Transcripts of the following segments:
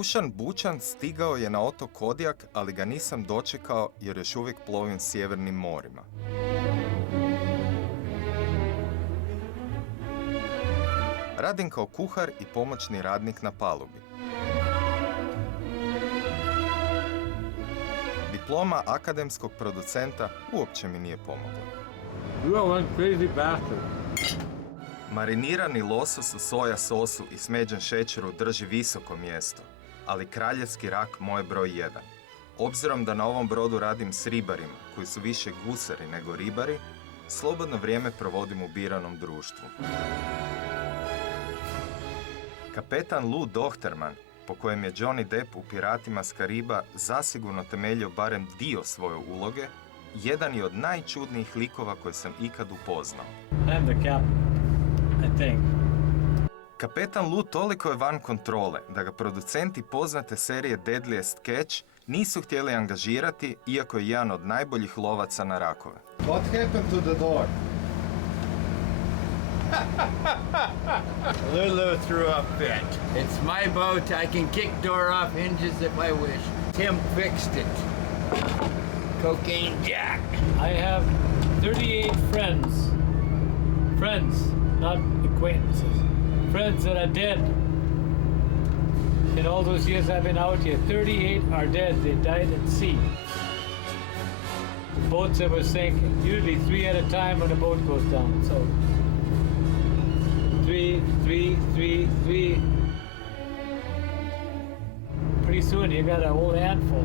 Dušan Bućan stigao je na otok Kodjak, ali ga nisam dočekao jer još uvijek plovim sjevernim morima. Radim kao kuhar i pomoćni radnik na palubi. Diploma akademskog producenta uopće mi nije pomogla. You are one crazy bastard. Marinirani losos u soja sosu i smeđen šećeru drži visoko mjesto, ali kraljevski rak moj broj 1. Obzirom da na ovom brodu radim s ribarima, koji su više gusari nego ribari, slobodno vrijeme provodim u biranom društvu. Kapetan Lou Dochterman, po kojem je Johnny Depp u Piratima s Kariba zasigurno temeljio barem dio svoje uloge, jedan je od najčudnijih likova koje sam ikad upoznao. I'm the captain, I think. Kapetan Lou toliko je van kontrole da ga producenti poznate serije Deadliest Catch nisu htjeli angažirati, iako je jedan od najboljih lovaca na rakove. What happened to the door? Lulu threw a fit. It's my boat. I can kick door off hinges if I wish. Tim fixed it. Cocaine Jack. I have 38 friends. Friends, not acquaintances. Friends that are dead. In all those years I've been out here, 38 are dead. They died at sea. The boats that were sinking, usually 3 at a time when a boat goes down. So 3. Pretty soon you got a whole handful.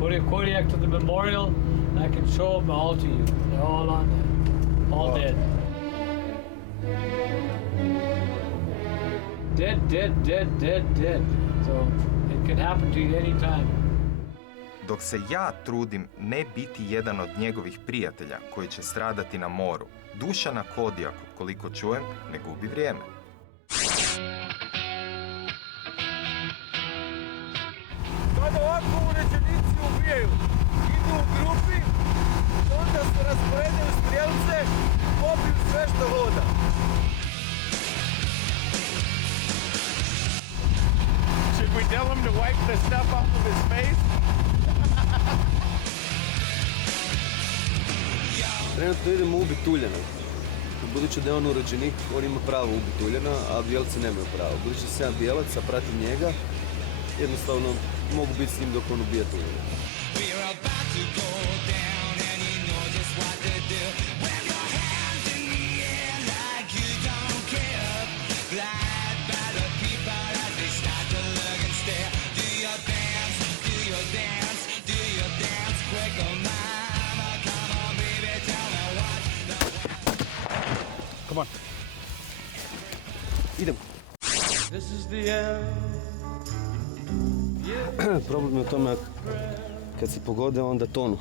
Go to Kodiak to the memorial, and I can show them all to you. They're all on there. All dead. Dead. So it can happen to you anytime. Dok se ja trudim ne biti jedan od njegovih prijatelja koji će stradati na moru, Duša na Kodjaku, koliko čujem, ne gubi vrijeme. Kada ovako uređenici ubijaju, idu u grupi, onda se rasporedaju strijelce i pobiju sve što voda. Should we tell him to wipe the stuff off of his face? Trenutno idemo ubiti tuljana. Budući da je on urođenik, on ima pravo ubiti tuljana, a bijelci nemaju pravo. Budući da sam ja bijelac, a pratim njega, jednostavno mogu biti s njim dok on ubija tuljana. Come on. Idemo. This is the end. Problem je u tome kad se pogode onda tonu.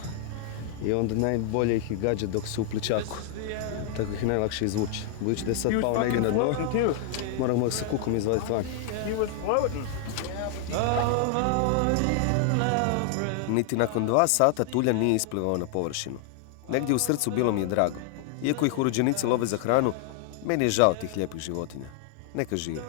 I onda najbolje ih gađa dok su u pličaku. Tako ih je najlakše izvući. Budući da je sad pao negdje na dno, moramo sa kukom izvaditi van. Niti nakon 2 sata tuljan nije isplivao na površinu. Negdje u srcu bilo mi je drago. Iako ih urođenici love za hranu, meni je žao tih lijepih životinja. Neka žive.